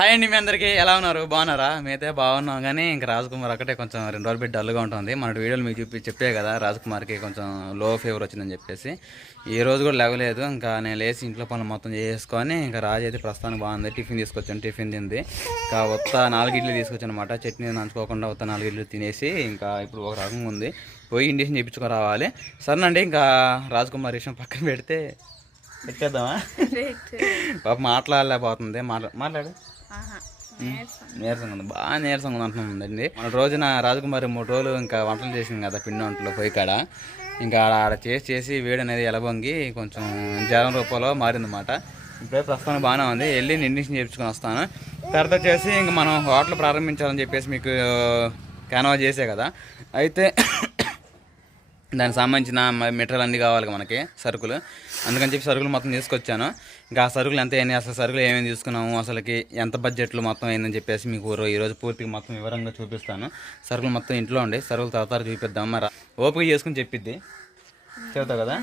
Hi అండి మీ అందరికీ. ఎలా ఉన్నారు? బాగున్నారా? మేమైతే బాగున్నాం కానీ ఇంకా రాజ్కుమార్ ఒకటే కొంచెం రెండు రోజులు బిడ్డ డల్గా ఉంటుంది. మన వీడియోలు మీకు చూపి చెప్పే కదా రాజ్కుమార్కి కొంచెం లో ఫీవర్ వచ్చిందని చెప్పేసి. ఈ రోజు కూడా లేవలేదు. ఇంకా నేను లేచి ఇంట్లో పనులు మొత్తం చేసుకొని ఇంకా రాజు అయితే ప్రస్తుతానికి బాగుంది. టిఫిన్ తీసుకొచ్చాను. టిఫిన్ తింది. ఇంకా ఉత్త నాలుగు ఇడ్లు తీసుకొచ్చాను అనమాట చట్నీ నంచుకోకుండా ఉత్త నాలుగు ఇడ్లు తినేసి ఇంకా ఇప్పుడు ఒక రకంగా ఉంది. పోయి ఇండిషన్ చేయించుకొని రావాలి. సరేనండి ఇంకా రాజ్కుమార్ విషయం పక్కన పెడితే పెట్టేద్దామా? పాప మాట్లాడలేకపోతుంది. మాట్లా మాట్లాడు. నీరసంగా. ఉంది. బాగా నీరసంగా ఉంది అంటున్నాండి మన రోజున రాజకుమారి మూడు రోజులు ఇంకా వంటలు చేసింది కదా పిండి వంటలు పోయి కాడ. ఇంకా ఆడ చేసి చేసి వేడి అనేది ఎలబొంగి కొంచెం జ్వరం రూపంలో మారిందన్నమాట. ఇప్పుడే ప్రస్తుతానికి బాగానే ఉంది. వెళ్ళి ఇండిషన్ చేయించుకొని వస్తాను. తర్వాత చేసి ఇంక మనం హోటల్ ప్రారంభించాలని చెప్పేసి మీకు కానవా చేసే కదా. అయితే దానికి సంబంధించిన మెటీరియల్ అన్నీ కావాలి మనకి సరుకులు. అందుకని చెప్పి సరుకులు మొత్తం తీసుకొచ్చాను. ఇంకా ఆ సరుకులు ఎంత అయినాయి అసలు సరుకులు ఏమేమి తీసుకున్నాము అసలుకి ఎంత బడ్జెట్లు మొత్తం అయిందని చెప్పేసి మీకు ఈరోజు పూర్తిగా మొత్తం వివరంగా చూపిస్తాను. సరుకులు మొత్తం ఇంట్లో ఉండి సరుకులు తర్వాత చూపిద్దాం. మరి ఓపిక చేసుకుని చెప్పిద్ది. చెబుతావు కదా?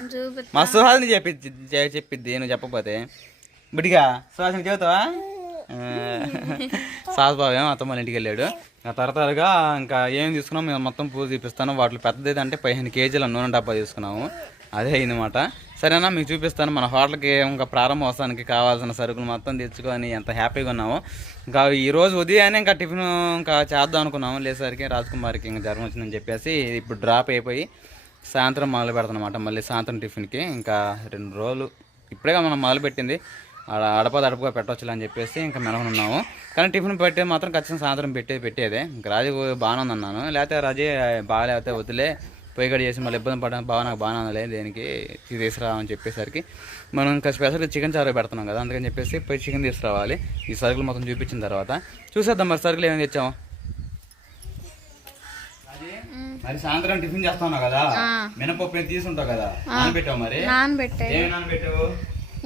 మా సుహాసిని చెప్పిద్ది చె- చెప్పిద్ది నువ్వు చెప్పకపోతే. బిడిగా సుహాసిని చెబుతావా? సాహస్బాబు ఏమో అత్తమ్మ వాళ్ళ ఇంటికి వెళ్ళాడు. తరతరగా ఇంకా ఏం తీసుకున్నాం మేము మొత్తం పూజ చూపిస్తాను. వాటిలో పెద్దది అంటే పదిహేను కేజీల నూనె డబ్బా తీసుకున్నాము. అదే అయిందన్నమాట. సరేనా మీకు చూపిస్తాను. మన హోటల్కి ఇంకా ప్రారంభోత్సవానికి కావాల్సిన సరుకులు మొత్తం తెచ్చుకొని ఎంత హ్యాపీగా ఉన్నాము. ఇంకా ఈరోజు ఉదయాన్నే ఇంకా టిఫిన్ ఇంకా చేద్దాం అనుకున్నాము. లేసరికి రాజ్కుమార్కి ఇంకా జ్వరం వచ్చిందని చెప్పేసి ఇప్పుడు డ్రాప్ అయిపోయి సాయంత్రం మొదలు పెడతానమాట మళ్ళీ సాయంత్రం టిఫిన్కి ఇంకా రెండు రోజులు. ఇప్పుడే మనం మొదలుపెట్టింది. అడప అడపగా పెట్టవచ్చులే అని చెప్పేసి ఇంకా ఉన్నాము. కానీ టిఫిన్ పెట్టేది మాత్రం ఖచ్చితంగా సాయంత్రం పెట్టేది పెట్టేదే. ఇంకా రాజు బాగానే ఉంది అన్నాను. లేకపోతే రాజే బాగాలేకపోతే వదిలే పొయ్యి కడి చేసి మళ్ళీ ఇబ్బంది పడడం బాగా నాకు బాగానే ఉందిలే దేనికి ఇది తీసుకురా అని చెప్పేసరికి మనం ఇంకా స్పెషల్గా చికెన్ చారు పెడుతున్నాం కదా అందుకని చెప్పేసి పోయి చికెన్ తీసుకురావాలి. ఈ సరుకులు మొత్తం చూపించిన తర్వాత చూసేద్దాం మరి సరుకులు ఏమేమి తెచ్చాము. మరి సాయంత్రం టిఫిన్ చేస్తున్నావు కదా? మినపప్పు ఏం తీసుంటావు కదా? నానబెట్టావు మరి? ఏమి నానబెట్టావు?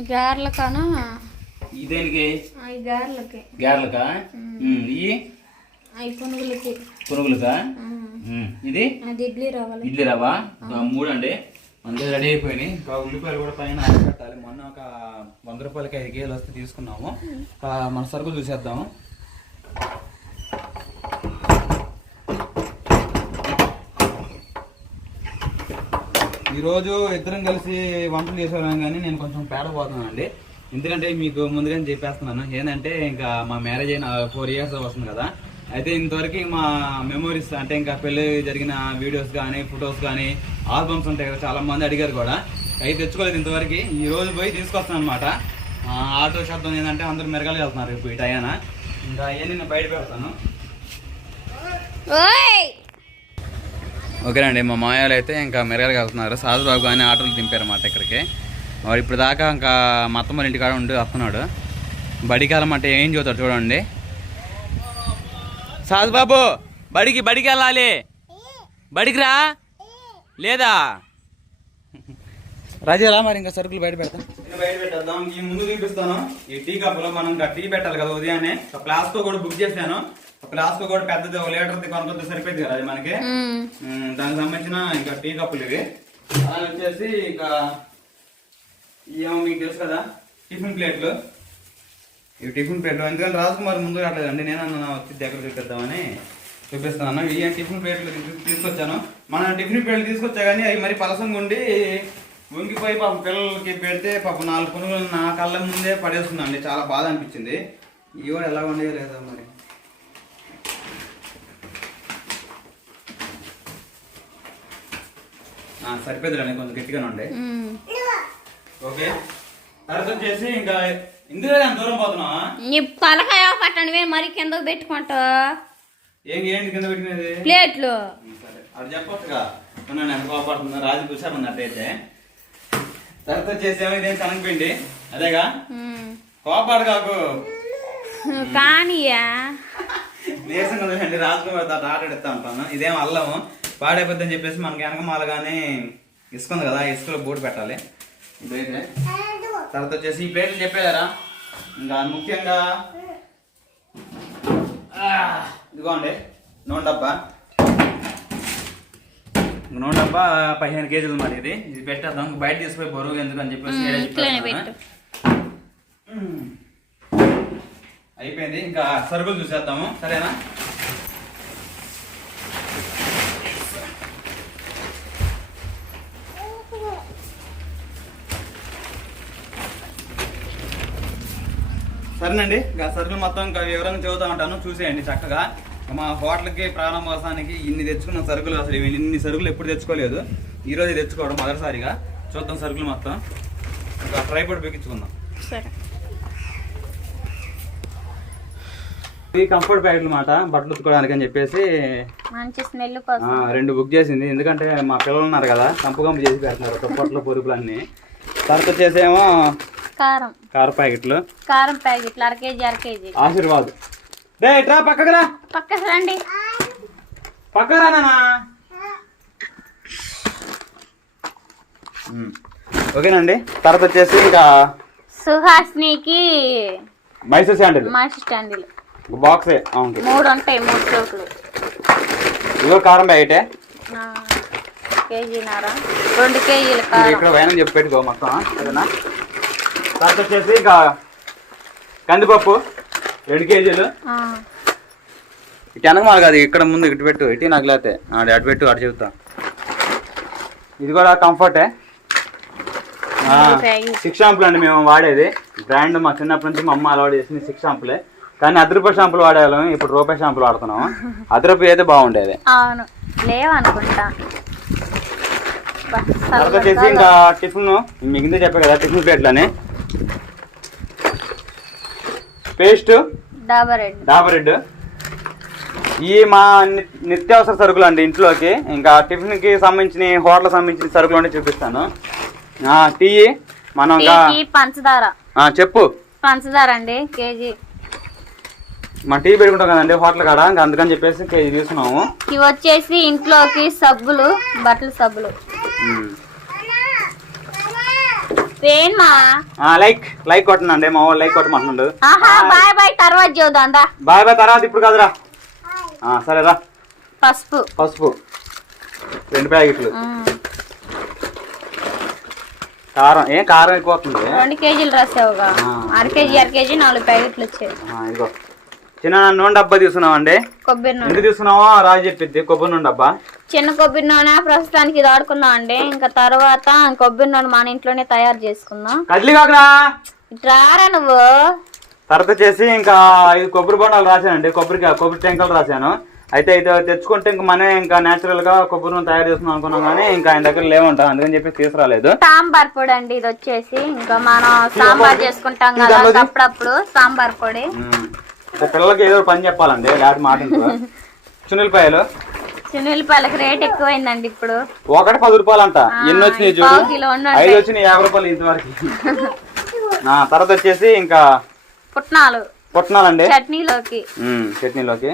గారెలకాను? ఇదేనికి అవి గారెలకి. గారెలకా? ఉమ్, ఇవి అవి పునుగులకి. పురుగులకా ఉమ్, ఇది? అది ఇడ్లీ రవ్వ? మూడు అండి. అంతే రెడీ అయిపోయినాయి. ఇంకా ఉల్లిపాయలు కూడా పైన ఆరబెట్టాలి. మొన్న ఒక వంద రూపాయలకి ఐదు కేజీలు వస్తే తీసుకున్నాము. మన సరుకులు చూసేద్దాము. ఈరోజు ఇద్దరం కలిసి వంటలు చేసేవాళ్ళం కానీ నేను కొంచెం పేడపోతున్నానండి. ఎందుకంటే మీకు ముందుగానే చెప్పేస్తున్నాను. ఏంటంటే ఇంకా మా మ్యారేజ్ అయిన ఫోర్ ఇయర్స్ వస్తుంది కదా. అయితే ఇంతవరకు మా మెమోరీస్ అంటే ఇంకా పెళ్ళి జరిగిన వీడియోస్ కానీ ఫొటోస్ కానీ ఆల్బమ్స్ ఉంటాయి కదా చాలా మంది అడిగారు కూడా. అవి తెచ్చుకోలేదు ఇంతవరకు. ఈ రోజు పోయి తీసుకొస్తాను అనమాట ఆటో శబ్దం ఏంటంటే అందరూ మెరగాలి వెళ్తున్నారు ఇప్పుడు ఈ టయాన. ఇంకా అవన్నీ నేను బయట పెడతాను. ఓకేనండి మా మాయాలు అయితే ఇంకా మెరగలికి వెళ్తున్నారు సాధుబాబు కానీ ఆటోలు దింపారన్నమాట ఇక్కడికి. వాడు ఇప్పుడు దాకా ఇంకా మా అత్తమ్మ ఇంటికాడ ఉండి వస్తున్నాడు. బడికాలం అంటే ఏం చూస్తాడు చూడండి. సాధుబాబు బడికి బడికి వెళ్ళాలి. బడికి రా. లేదా? రాజారా మరి ఇంకా సరుకులు బయట పెడతాం. బయట పెట్టేద్దాం. ఈ ముందు చూపిస్తాను ఈ టీ కప్పులో మనం టీ పెట్టాలి కదా ఉదయాన్నే. ఒక కూడా బుక్ చేశాను. ఒక ప్లాస్కో కూడా పెద్దది ఒక లీటర్ది కొనుక్కొస్తే సరిపోయింది కదా అది మనకి. దానికి సంబంధించిన ఇంకా టీ కప్పులు ఇవి. అలానే వచ్చేసి ఇంకా ఏమో మీకు తెలుసు కదా టిఫిన్ ప్లేట్లు. ఇవి టిఫిన్ ప్లేట్లు. ఎందుకంటే రాజకుమార్ ముందు రావట్లేదండి. నేను అన్న వచ్చి దగ్గర చూపిద్దామని చూపిస్తున్నాను ఈ టిఫిన్ ప్లేట్లు తీసుకొచ్చాను. మన టిఫిన్ ప్లేట్లు తీసుకొచ్చా కానీ అవి మరి పలసంగా ఉండి వంగిపోయి పాప పిల్లలకి పెడితే పాప నాలుగు పునుగులు నా కళ్ళ ముందే పడేస్తుందండి. చాలా బాధ అనిపించింది. ఇవి కూడా ఎలా ఉండేవి లేదా మరి. సరిపోతుందండి కొంచెం గట్టిగానే ఉండే. ఓకే. తర్వాత వచ్చేసి ఇంకా ఇందులో దూరం పోతున్నావా? నీ తలకాయ పట్టండి మరి కిందకు పెట్టుకుంటావు ఏం ఏంటి కింద పెట్టినది? ప్లేట్లు. అది చెప్పొచ్చుగా. ఎంత కోపడుతుందో రాజు చూసాను అన్నట్టయితే. తర్వాత ఏమో ఇదేం కనకపోయింది అదేగా. కోపాడు కాకు. కానీయా? నీరసంగా ఉందండి రాజకుమార్ ఆట ఎడతా ఉంటాను. ఇదేం అల్లము పాడైపోద్దని చెప్పేసి మనకి వెనకమాల కానీ ఇసుక ఉంది కదా ఇసుకలో బూట్ పెట్టాలి. ఇదైతే తర్వాత వచ్చేసి ఈ ప్లేట్లు చెప్పేదారా ఇంకా ముఖ్యంగా ఇదిగోండి నూనె డబ్బా. నూనె డబ్బా పదిహేను కేజీలు మరి ఇది. ఇది పెట్టేద్దాం. బయట తీసుకుపోయి బరువు ఎందుకు అని చెప్పేసి. అయిపోయింది. ఇంకా సరుకులు చూసేద్దాము. సరేనా? సరేనండి. సరుకులు మొత్తం ఇంకా వివరంగా చెబుతా ఉంటాను. చూసేయండి చక్కగా. మా హోటల్కి ప్రారంభోత్సవానికి ఇన్ని తెచ్చుకున్న సరుకులు అసలు ఇన్ని సరుకులు ఎప్పుడు తెచ్చుకోలేదు. ఈ రోజు తెచ్చుకోవడం మొదటిసారిగా. చూద్దాం సరుకులు మొత్తం. ఇంకా ట్రైపోర్ట్ బిగించుకుందాం. సరే. ఈ కంఫర్ట్ ప్యాకెట్లు మాట బట్టలు ఉతుకోవడానికి అని చెప్పేసి మంచి స్మెల్ రెండు బుక్ చేసింది. ఎందుకంటే మా పిల్లలు ఉన్నారు కదా కంపు కంపు చేసి పెడుతున్నారు. దుప్పట్లు పొరుపులు అన్ని తర్వాత వచ్చేసేమో కారం. కార ప్యాకెట్లు? కారం ప్యాకెట్లు అర కేజీ అర కేజీ. ఆశీర్వాద్. డే ఇట్రా పక్కకు రా. పక్క రండి. పక్కకు రా ఉమ్. ఓకేనండి. తర్వాత వచ్చేసి ఇంకా సుహాస్నికి మైసూర్ శాండిల్. మనిషి స్టాండీలు బాక్సే. అవును మూడు ఉంటాయి మూడు చోట్లు ఇదిగో కారం ప్యాకెటే. కేజీనార రెండు కేజీలు ఇక్కడ వైనం చెప్పి పెట్టుకో మొత్తం తర్వాత వచ్చేసి ఇంకా కందిపప్పు రెండు కేజీలు. ఇటు వెనకమాల కాదు ఇక్కడ ముందు ఇటు పెట్టు ఇటు నాకు లేతే. అటు పెట్టు అటు చెబుతా. ఇది కూడా కంఫర్టే. సిక్స్ షాంపులు అండి మేము వాడేది. బ్రాండ్ మా చిన్నప్పటి నుంచి మా అమ్మ అలవాటు చేసింది సిక్స్ షాంపులే. కానీ అర్ధ రూపాయి షాంపులు వాడేవాళ్ళం ఇప్పుడు రూపాయి షాంపులు వాడుతున్నాం అర్ధ రూపాయి అయితే బాగుండేది. అవును లేవనుకుంటా. బా, తర్వాత వచ్చేసి ఇంకా టిఫిన్ మిగిలిందే చెప్పే కదా టిఫిన్ ప్లేట్లని. పేస్ట్? డాబర్ రెడ్ ఈ మా నిత్యావసర సరుకులు అండి ఇంట్లోకి. ఇంకా టిఫిన్కి సంబంధించిన హోటల్ సంబంధించిన సరుకులు అంటే చూపిస్తాను. ఆ, టీ మనం పంచదార. చెప్పు. పంచదార అండి కేజీ. మనం టీ పెట్టుకుంటాం కదండి హోటల్ కాడ. ఇంకా అందుకని చెప్పేసి కేజీ తీసుకున్నాము. ఇవి వచ్చేసి ఇంట్లోకి సబ్బులు బట్టల సబ్బులు. లైక్ లైక్ కొట్టనండి మా వాళ్ళు లైక్ కొట్టమంటున్నాడు ఆహా బాయ్ బాయ్ తర్వాత చూద్దాం బాయ్ బాయ్ తర్వాత ఇప్పుడు కాదురా. ఆ, సరేరా పసుపు. పసుపు. రెండు ప్యాకెట్లు. కారం ఏం కారం ఎక్కువ రెండు కేజీలు రాసావుగా. అర కేజీ అర కేజీ నాలుగు ప్యాకెట్లు వచ్చాయి. ఆ, ఇదిగో. చిన్న నూనె డబ్బా తీసుకున్నామండి కొబ్బరి నూనె. ఎందుకు తీసుకున్నావో రాజు చెప్పిద్ది కొబ్బరి నూనె డబ్బా చిన్న కొబ్బరి నూనె ప్రస్తుతానికి ఇది వాడుకున్నాం అండి ఇంకా తర్వాత కొబ్బరి నూనె మన ఇంట్లోనే తయారు చేసుకుందాం. రారా నువ్వు? తర్వాత చేసి ఇంకా ఐదు కొబ్బరి బొండాలు రాశానండి. కొబ్బరి కొబ్బరి టెంకలు రాశాను. అయితే ఇది తెచ్చుకుంటే ఇంకా మనమే ఇంకా నేచురల్గా కొబ్బరి నూనె తయారు చేస్తున్నాం అనుకున్నాం కానీ ఇంకా ఆయన దగ్గర లేవంట అందుకని చెప్పి తీసుకురాలేదు. సాంబార్ పొడి అండి ఇది వచ్చేసి. ఇంకా మనం సాంబార్ చేసుకుంటాం కదా. అప్పుడప్పుడు సాంబార్ పొడి. పిల్లలకి ఏదో పని చెప్పాలండి లేకపోతే మాట ఇంకో. చున్నులపాయలు చిన్నపాయలకి రేట్ ఎక్కువైందండి ఇప్పుడు. ఒకటి పది రూపాయలు అంట ఎన్ని వచ్చినాయి చూడు. ఐదు వచ్చినాయి యాభై రూపాయలు ఇంతవరకు. తర్వాత వచ్చేసి ఇంకా పుట్నాలు. పుట్నాలండి. చట్నీలోకి. ఉమ్, చట్నీలోకి.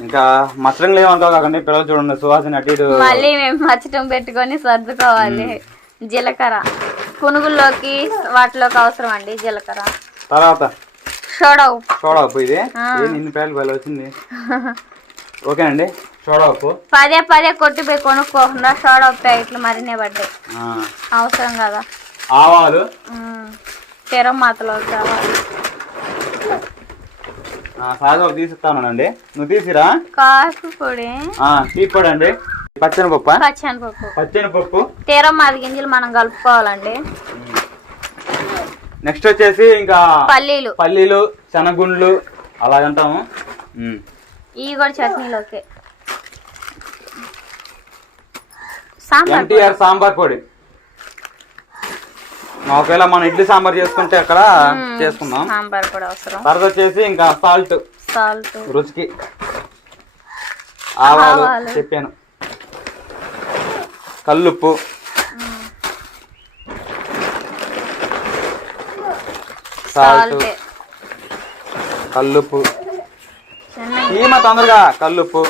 ఇంకా మచ్చరంగులు ఏమనుకోకండి పిల్లలు చూడండి సువాసన అటు ఇటు. మళ్ళీ మేము మచ్చటం పెట్టుకొని సర్దుకోవాలి. జీలకర్ర. పునుగుల్లోకి వాటిలోకి అవసరం అండి జీలకర్ర. తర్వాత సోడా ఉప్పు సోడా ఉప్పు ఇది ఇన్ని వేలు వచ్చింది ఓకేనండి సోడా ఉప్పు పదే పదే కొట్టి పోయి కొనుక్కోకుండా సోడా ఉప్పు ప్యాకెట్లు మరినే పడ్డాయి. అవసరం కదా. ఆవాలు? తిరమాతలో ఒకటి తీసిస్తానండి నువ్వు తీసిరా? కాసు పొడి. తీపడండి పచ్చని పప్పు? పచ్చనిపప్పు పచ్చని పప్పు. తీరమాత గింజలు మనం కలుపుకోవాలండి. నెక్స్ట్ వచ్చేసి ఇంకా పల్లీలు. పల్లీలు శనగుండ్లు అలాగంటాము. ఇవి కూడా చట్నీలోకి సాంబార్ పొడి. ఎన్టీఆర్ సాంబార్ పొడి. ఒకవేళ మనం ఇడ్లీ సాంబార్ చేసుకుంటే అక్కడ. చేసుకుందాం. సాంబార్ పొడి అవసరం. తర్వాత వచ్చేసి ఇంకా సాల్ట్. సాల్ట్. రుచికి. ఆవాలు. చెప్పాను. కల్లుప్పు. సాల్ట్ చెన్నై. ఈమ తొందరగా కల్లుప్పు.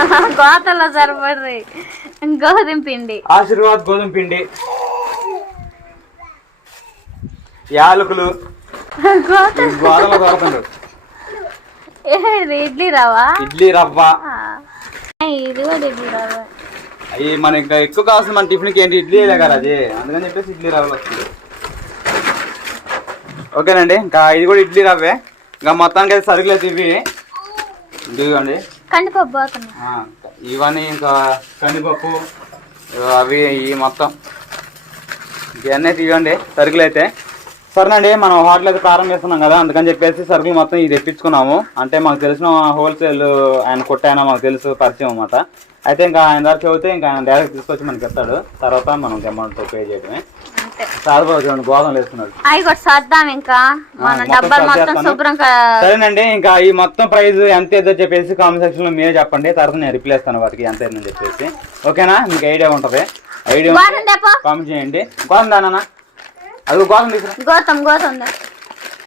గోతలో సరిపడి గోధుమ పిండి. ఆశీర్వాద్ గోధుమ పిండి. యాలకులు. గోధుమ కొడుతుండ్రు ఏది ఇడ్లీ రవ్వ? ఇడ్లీ రవ్వ. ఇది కూడా ఇడ్లీ రవ్వ. అవి మనకి ఇంకా ఎక్కువ కావాల్సిన మన టిఫిన్కి ఏంటి? ఇడ్లీ కదా అది. అందుకని చెప్పేసి ఇడ్లీ రవ్వలు వస్తుంది ఓకేనండి ఇంకా ఇది కూడా ఇడ్లీ రవ్వే. ఇంకా మొత్తానికి అయితే సరుకులు అయితే ఇవి. ఇదిగోండి. కందిపప్పు ఇవన్నీ ఇంకా కందిపప్పు అవి ఈ మొత్తం. ఇవన్నీ అయితే ఇవ్వండి సరుకులు అయితే సరేనండి మనం హోటల్ అయితే ప్రారంభిస్తున్నాం కదా అందుకని చెప్పేసి సరుకులు మొత్తం ఇది తెప్పించుకున్నాము. అంటే మాకు తెలిసిన హోల్సేల్ ఆయన కొట్టాయన మాకు తెలుసు పరిచయం అన్నమాట. అయితే ఇంకా ఆయన దగ్గర చెబితే ఇంకా ఆయన డైరెక్ట్ తీసుకొచ్చి మనకి ఇస్తాడు. తర్వాత మనం అమౌంట్ పే చేయడమే. అంతే సాధబాబు చూడండి గోధుమలు వేస్తున్నాడు అవి కూడా సర్దాం ఇంకా. మన మొత్తం డబ్బాలు మొత్తం సర్దేస్తాను. శుభ్రంగా సరేనండి ఇంకా ఈ మొత్తం ప్రైస్ ఎంత ఏదో చెప్పేసి కామెంట్ సెక్షన్లో మీరే చెప్పండి. తర్వాత నేను రిప్లై ఇస్తాను వారికి ఎంత అయిందని చెప్పేసి. ఓకేనా? మీకు ఐడియా ఉంటది. ఐడియా కామెంట్ చేయండి. గోధుమ దానా అది గోధుమ తీసుకురా. గోతం గోతం.